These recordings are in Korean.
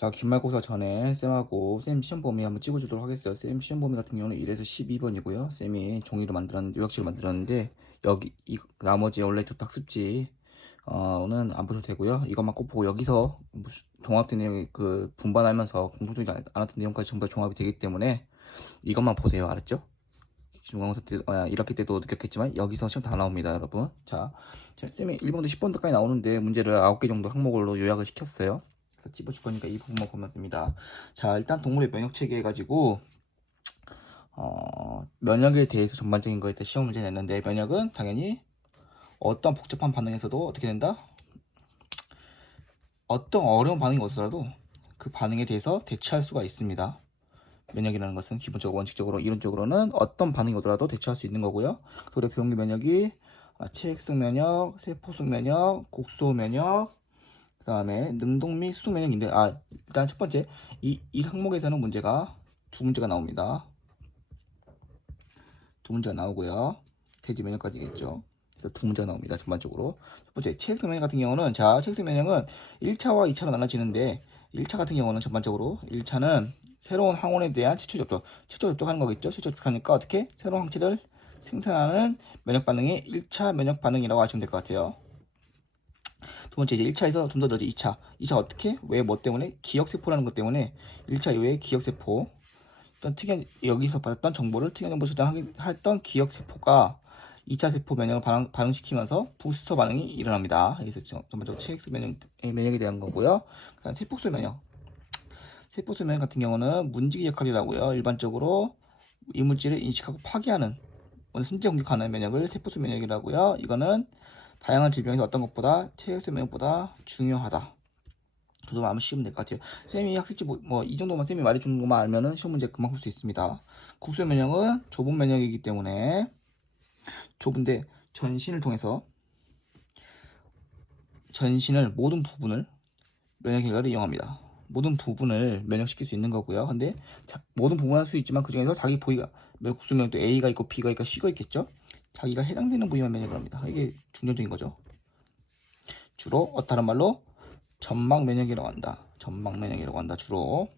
자, 기말고사 전에 쌤하고 쌤 시험 범위 한번 찍어주도록 하겠어요. 쌤 시험 범위 같은 경우는 1에서 12번이고요. 쌤이 종이로 만들었는데, 요약식으로 만들었는데, 여기, 나머지 원래 저 학습지, 는 안 보셔도 되고요. 이것만 꼭 보고 여기서 종합된 내용이 분반하면서 공부적이지 않았던 내용까지 전부 다 종합이 되기 때문에 이것만 보세요. 알았죠? 중간고사 때, 1학기 때도 느꼈겠지만 여기서 시험 다 나옵니다, 여러분. 자, 쌤이 1번부터 10번까지 나오는데 문제를 9개 정도 항목으로 요약을 시켰어요. 그래서 집어줄 거니까 이 부분만 보면 됩니다. 자, 일단 동물의 면역 체계 해가지고 면역에 대해서 전반적인 거에 대해 시험 문제 냈는데, 면역은 당연히 어떤 복잡한 반응에서도 어떻게 된다? 어떤 어려운 반응이 오더라도 그 반응에 대해서 대처할 수가 있습니다. 면역이라는 것은 기본적으로 원칙적으로 이론적으로는 어떤 반응이 오더라도 대처할 수 있는 거고요. 그리고 병리 면역이 체액성 면역, 세포성 면역, 국소 면역, 그 다음에 능동 및 수동 면역인데, 일단 첫 번째 이 항목에서는 문제가 두 문제가 나옵니다. 두 문제가 나오고요. 대지 면역까지겠죠. 그래서 두 문제가 나옵니다. 전반적으로. 첫 번째 체액성 면역 같은 경우는, 자, 체액성 면역은 1차와 2차로 나눠지는데, 1차 같은 경우는 전반적으로 1차는 새로운 항원에 대한 최초 접촉하는 거겠죠. 최초 접촉하니까 어떻게 새로운 항체를 생산하는 면역 반응이 1차 면역 반응이라고 하시면 될 것 같아요. 두 번째, 이제 1차에서 좀 더 늦은 2차. 2차 어떻게? 왜? 뭐 때문에? 기억세포라는 것 때문에 1차 이후에 기억세포, 어떤 특이한, 여기서 받았던 정보를 특이한 정보를 저장했던 기억세포가 2차 세포 면역을 반응시키면서 부스터 반응이 일어납니다. 여기서 전반적으로 체엑스 면역에 대한 거고요. 그다음 세포소 면역. 세포소 면역 같은 경우는 문지기 역할이라고요. 일반적으로 이물질을 인식하고 파괴하는, 선제 공격하는 면역을 세포소 면역이라고요. 이거는 다양한 질병에서 어떤 것보다 체엑스 면역보다 중요하다. 저도 아마 쉬우면 될 것 같아요. 쌤이 학습지 이 정도만 쌤이 말해주는 것만 알면은 시험 문제 금방 풀 수 있습니다. 국소 면역은 좁은 면역이기 때문에, 좁은데 전신을 통해서 모든 부분을 면역 결과를 이용합니다. 모든 부분을 면역시킬 수 있는 거고요. 근데 모든 부분을 할 수 있지만 그 중에서 자기 부위가, 국소 면역도 A가 있고 B가 있고 C가 있겠죠. 자기가 해당되는 부위만 면역을 합니다. 이게 중점적인 거죠. 주로 다른 말로 점막 면역이라고 한다. 점막 면역이라고 한다. 주로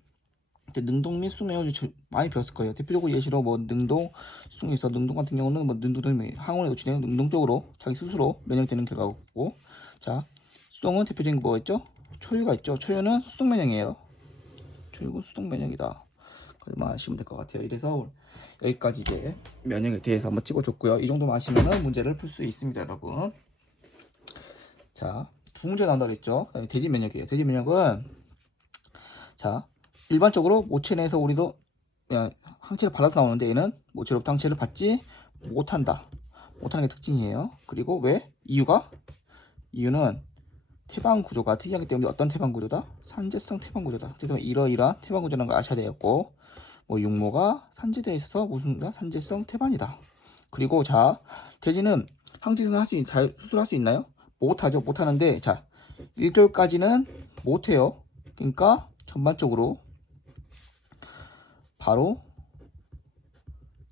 능동 및 수동 면역이 많이 배웠을 거예요. 대표적으로 예시로 능동, 수동이 있어. 능동 같은 경우는 능동도 항원에 노출되는 능동적으로 자기 스스로 면역되는 결과고, 자, 수동은 대표적인 거 있죠? 초유가 있죠. 초유는 수동 면역이에요. 초유고 수동 면역이다. 그것만 아시면 될 것 같아요. 이래서 여기까지 이제 면역에 대해서 한번 찍어줬고요. 이 정도만 아시면은 문제를 풀 수 있습니다, 여러분. 자, 두 문제 나온다고 했죠. 대지 면역이에요. 대지 면역은, 자, 일반적으로 모체 내에서 우리도 그냥 항체를 받아서 나오는데, 얘는 모체로부터 항체를 받지 못한다. 못하는 게 특징이에요. 그리고 왜? 이유는 태방 구조가 특이하기 때문에. 어떤 태방 구조다? 산재성 태방 구조다. 그래서 이러이러한 태방 구조라는 걸 아셔야 되겠고, 육모가 산재되어 있어서 무슨 산재성 태반이다. 그리고 자, 돼지는 항체 수술할 수 있나요? 못하죠. 못하는데, 자, 1개월까지는 못해요. 그러니까 전반적으로 바로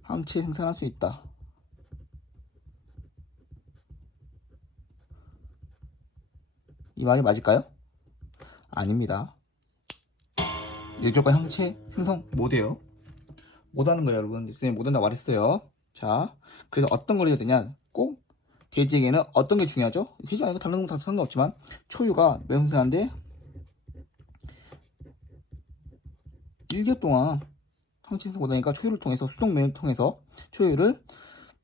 항체 생산할 수 있다. 이 말이 맞을까요? 아닙니다. 1개월까지 항체 생성 못해요. 못하는 거예요, 여러분. 쌤이 못한다고 말했어요. 자, 그래서 어떤 걸 해야 되냐? 꼭 돼지에게는 어떤 게 중요하죠? 돼지 아니고 다른 건 다 상관없지만 초유가 매운생한데 1개월 동안 항체 생성 못하니까 초유를 통해서, 수동 면역을 통해서 초유를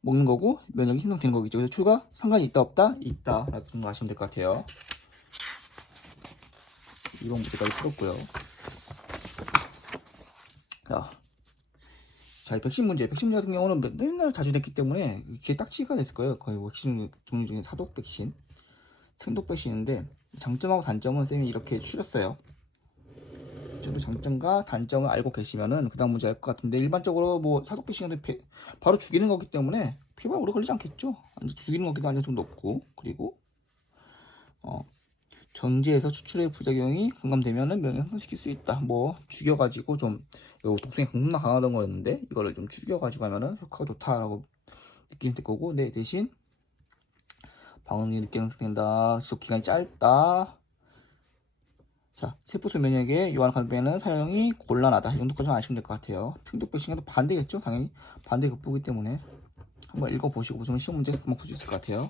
먹는 거고 면역이 생성되는 거겠죠. 그래서 초유가 상관이 있다 없다? 있다 라는 거 아시면 될 것 같아요. 이번 문제까지 풀었고요. 자, 백신 문제 같은 경우는 맨날 자주 냈기 때문에 귀에 딱지가 됐을 거예요. 거의 백신 종류 중에 사독 백신, 생독 백신인데, 장점하고 단점은 쌤이 이렇게 추렸어요. 저도 장점과 단점을 알고 계시면은 그 다음 문제 알 것 같은데, 일반적으로 사독 백신은 바로 죽이는 거기 때문에 피부가 오래 걸리지 않겠죠. 죽이는 거기도 완전 좀 높고, 그리고 전지에서 추출의 부작용이 공감되면은 면역 향상시킬 수 있다. 죽여가지고 독성이 겁나 강하던 거였는데 이거를 좀 죽여가지고 하면은 효과가 좋다라고 느끼면 될 거고, 네, 대신 방어력이 늦게 향상된다. 지속 기간이 짧다. 자, 세포수 면역에 요한 간배는 사용이 곤란하다. 이 정도까지만 아시면 될 것 같아요. 특독 백신과도 반대겠죠? 당연히 반대 극부이기 때문에 한번 읽어보시고 보시면 시험 문제 한번 볼 수 있을 것 같아요.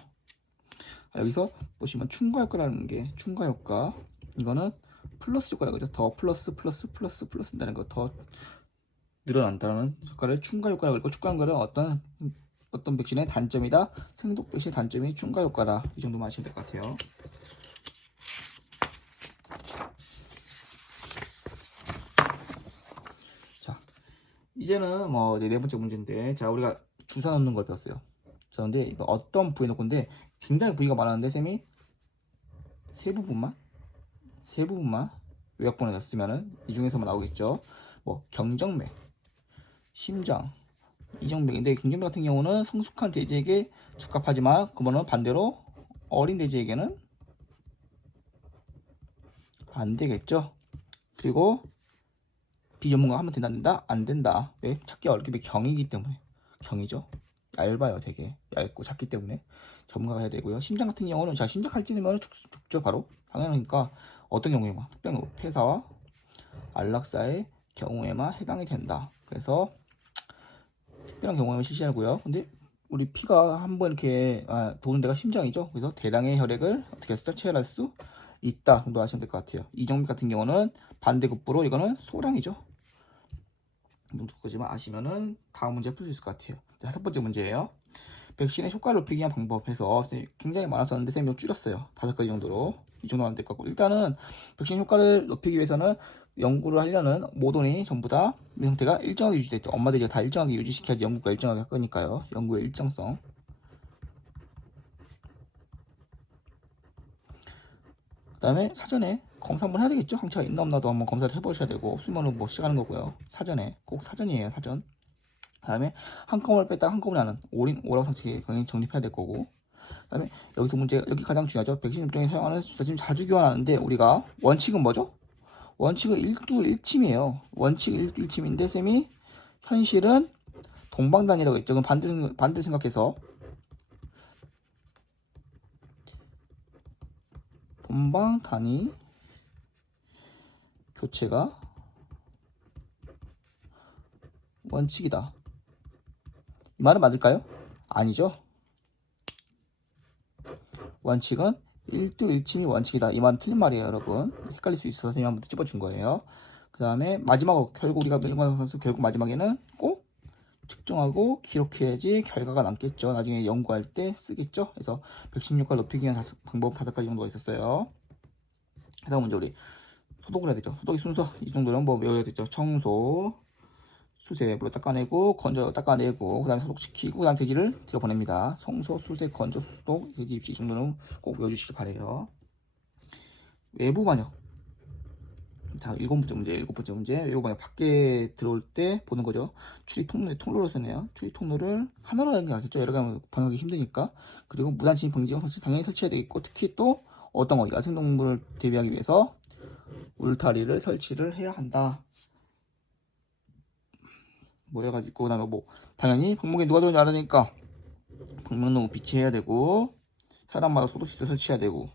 여기서 보시면 충과 효과라는 게 충과 효과, 이거는 플러스 효과라고 하죠. 더 플러스 플러스 플러스 플러스 된다는 거, 더 늘어난다는 효과를 충과 효과라고 읽고, 충과 효과는 어떤 백신의 단점이다. 생독 백신의 단점이 충과 효과다. 이 정도만 아시면 될 것 같아요. 자, 이제는 뭐 네 번째 문제인데, 자, 우리가 주사 넣는 걸 배웠어요. 그런데 어떤 부위에 넣을 건데 굉장히 부위가 많았는데 쌤이 세 부분만 요약본에 넣었으면은 이 중에서만 나오겠죠. 뭐 경정맥, 심장, 이정맥인데, 경정맥 같은 경우는 성숙한 돼지에게 적합하지만 그거는 반대로 어린 돼지에게는 안 되겠죠. 그리고 비전문가 하면 된다? 안 된다. 왜? 찾기 어렵기 경이기 때문에. 경이죠. 얇아요, 되게 얇고 작기 때문에 전문가가 해야 되고요. 심장 같은 경우는, 자, 심장 칼찌르면 죽죠, 바로. 당연하니까 어떤 경우에만 특별히 폐사와 안락사의 경우에만 해당이 된다. 그래서 특별한 경우에만 실시하고요. 근데 우리 피가 한번 이렇게 도는 데가 심장이죠. 그래서 대량의 혈액을 어떻게 해서 체열할 수 있다 정도 아시면 될 것 같아요. 이정맥 같은 경우는 반대급부로 이거는 소량이죠. 이 정도까지만 아시면은 다음 문제 풀 수 있을 것 같아요. 자, 첫 번째 문제예요. 백신의 효과를 높이기 위한 방법에서 굉장히 많았었는데 쌤이 좀 줄였어요. 5가지 정도로. 이 정도면 될 것 같고, 일단은 백신 효과를 높이기 위해서는 연구를 하려는 모돈이 전부 다 이 형태가 일정하게 유지됐죠. 엄마들이 다 일정하게 유지시켜야지 연구가 일정하게 할 거니까요. 연구의 일정성. 그 다음에 사전에 검사 한번 해야 되겠죠. 항체가 있나 없나도 한번 검사를 해보셔야 되고, 없으면은 뭐 시간은 거고요. 사전에 꼭 사전이에요. 사전. 그 다음에 한꺼번에 뺐다가 한꺼번에 하는 오라고 상체 당연히 정립해야 될 거고, 그 다음에 여기서 문제, 여기 가장 중요하죠. 백신 접종에 사용하는 주사 지금 자주 교환하는데, 우리가 원칙은 뭐죠? 원칙은 1두 1침이에요. 원칙 1두 1침인데 쌤이 현실은 동방단이라고 했죠. 그럼 반대로 생각해서 동방단위 교체가 원칙이다. 이 말은 맞을까요? 아니죠. 원칙은 1두 1침이 원칙이다. 이 말은 틀린 말이에요, 여러분. 헷갈릴 수 있어서 선생님이 한번 찝어준 거예요. 그 다음에 마지막으로 결국 우리가 밀관 선수 결국 마지막에는 꼭 측정하고 기록해야지 결과가 남겠죠. 나중에 연구할 때 쓰겠죠. 그래서 백신 효과를 높이기 위한 방법 5가지 정도가 있었어요. 그다음 문제, 우리 소독을 해야 되죠. 소독의 순서 이 정도는 뭐 외워야 되죠. 청소, 수세, 물로 닦아내고, 건져 닦아내고, 그 다음에 소독시키고, 그 다음 돼지를 들여보냅니다. 청소, 수세, 건져, 소독, 돼지 입시, 이 정도는 꼭 외워주시기 바래요. 외부 반역. 자, 일곱 번째 문제. 외부 반역. 밖에 들어올 때 보는 거죠. 출입 통로로 쓰네요. 출입 통로를 하나로 하는 게 낫겠죠. 여러 가지 방역이 힘드니까. 그리고 무단 침입 방지 장치 당연히 설치해야 되겠고, 특히 또 어떤 거, 야생동물을 대비하기 위해서 울타리를 설치를 해야 한다. 뭐 해가지고, 그 다음에 뭐 당연히 방목에 누가 들어오는지 알으니까 방목로 비치해야 되고, 사람마다 소독시설 설치해야 되고,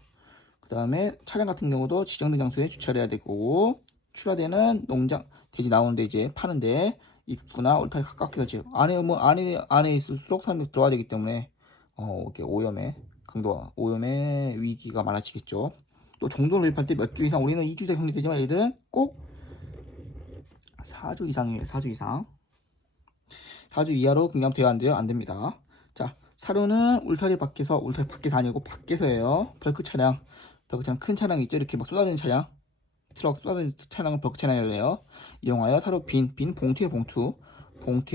그 다음에 차량 같은 경우도 지정된 장소에 주차를 해야 되고, 출하되는 농장 돼지 나오는데 이제 파는데 입구나 울타리 가깝게 설치. 안에 있을수록 사람이 들어와야 되기 때문에 이렇게 오염의 위기가 많아지겠죠. 또 종도를 유입할 때 몇 주 이상, 우리는 2주에 성립되지만 얘들은 꼭 4주 이상이에요. 4주 이상. 4주 이하로 긍정되어야 한대요. 안 됩니다. 자, 사료는 울타리 밖에서 아니고 밖에서예요. 벌크 차량 큰 차량 있죠. 이렇게 막 쏟아지는 차량, 트럭 쏟아지는 차량을 벌크 차량이래요. 이용하여 사료 빈 봉투에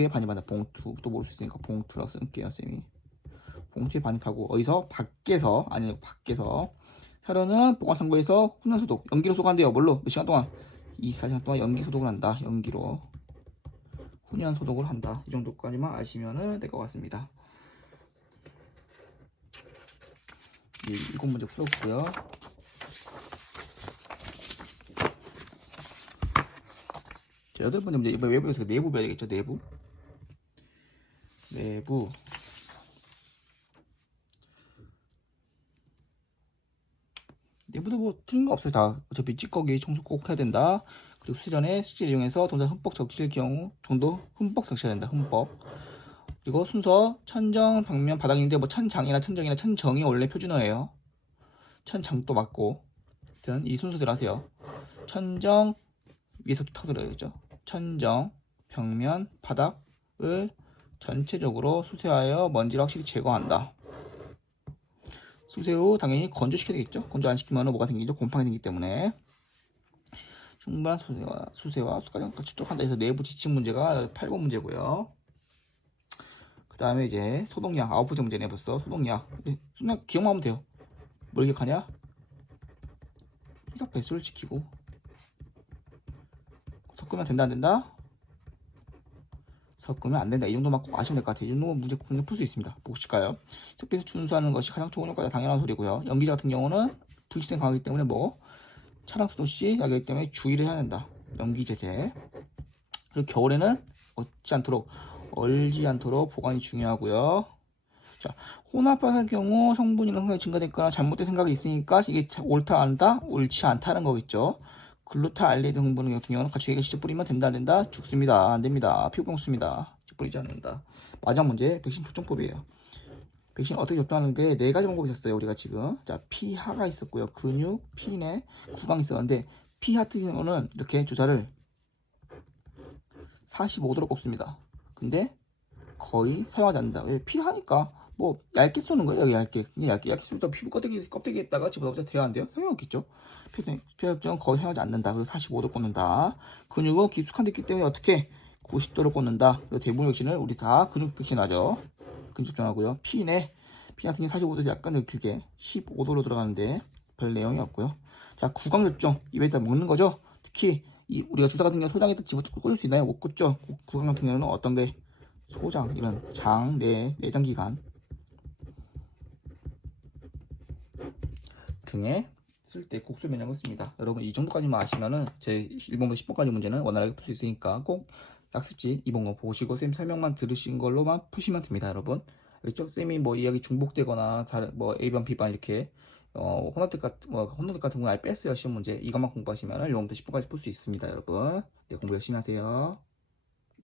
반입한다. 봉투 또 모를 수 있으니까 봉투라고 쓸게요, 쌤이. 봉투에 반입하고, 어디서? 밖에서. 사료는 보관상고에서 훈연 소독, 연기로 소독한대요. 뭘로? 몇 시간 동안? 24시간 동안 연기 소독을 한다. 연기로 훈연 소독을 한다. 이 정도까지만 아시면 될 것 같습니다. 일곱 문제 풀어볼고요. 자, 8번째 문제. 이번 외부에서 내부 배워야겠죠. 내부도 뭐 틀린 거 없어요. 다 어차피 찌꺼기 청소 꼭 해야 된다. 그리고 수전에 수지를 이용해서 동작 흠뻑 적실 경우 정도 흠뻑 적셔야 된다. 흠뻑. 그리고 순서 천정, 벽면, 바닥인데 뭐 천장이나 천정이나 천정이 원래 표준어예요. 천장도 맞고. 아무튼 이 순서대로 하세요. 천정 위에서 터들어야죠. 천정, 벽면, 바닥을 전체적으로 수세하여 먼지를 확실히 제거한다. 수세 후 당연히 건조시켜야 되겠죠. 건조 안 시키면 뭐가 생기죠? 곰팡이 생기기 때문에. 충분한 수세와 수가정과 축적한다 해서 내부 지침 문제가 8번 문제고요. 그 다음에 이제 소독약 9번째 문제네 벌써. 소독약 기억만 하면 돼요. 뭘 기억하냐? 희석 배수를 지키고 섞으면 된다 안 된다? 섞으면 안 된다. 이 정도만 꼭 아시면 될 것 같아요. 이 정도면 문제 풀 수 있습니다. 보실까요? 희석 배수 준수하는 것이 가장 좋은 효과가 당연한 소리고요. 연기자 같은 경우는 불시생 강하기 때문에 뭐 차량 소독 시 약이기 때문에 주의를 해야 된다. 연기 제재. 그리고 겨울에는 얼지 않도록 보관이 중요하고요. 자, 혼합화할 경우 성분이나 성분이 증가됐거나 잘못된 생각이 있으니까 이게 옳다 안다, 옳지 않다는 거겠죠. 글루타알데히드 성분 같은 경우는 같이 직접 뿌리면 된다 안 된다? 죽습니다. 안 됩니다. 피부병 씁니다. 직접 뿌리지 않는다. 마지막 문제 백신 초청법이에요. 백신 어떻게 접종하는데 네 가지 방법이 있었어요. 우리가 지금 자 피하가 있었고요. 근육, 피내, 구강 있었는데 피 같은 경우는 이렇게 주사를 45도로 꼽습니다. 근데 거의 사용하지 않는다. 왜? 피하니까 뭐 얇게 쏘는 거예요. 얇게 쏘면 피부 껍데기에다가 집어넣자 돼야 안 돼요? 소용없겠죠. 피접종은 거의 사용하지 않는다. 그리고 45도 꽂는다. 근육은 깊숙한 데 있기 때문에 어떻게 90도로 꽂는다. 그리고 대부분 백신을 우리 다 근육 백신 하죠. 근육 접종하고요. 피 같은 경우 45도에서 약간 더 길게 15도로 들어가는데 별 내용이 없고요. 자, 구강 접종 입에다 먹는 거죠. 특히 우리가 주사 같은 경우 소장에다 집어 꽂을 수 있나요? 못 꽂죠. 구강 같은 경우는 어떤 게 소장, 이런 장, 내장기관 등에 쓸 때 국소 면역을 씁니다. 여러분 이 정도까지만 아시면은 제 1번부터 10번까지 문제는 원활하게 풀 수 있으니까 꼭 학습지 2번 거 보시고 쌤 설명만 들으신 걸로만 푸시면 됩니다. 여러분 알겠죠? 쌤이 뭐 이야기 중복되거나 다른 뭐 A반 B반 이렇게 혼합득 같은 건 아예 뺐어요. 시험 문제 이것만 공부하시면 1번부터 10번까지 풀 수 있습니다. 여러분 네, 공부 열심히 하세요.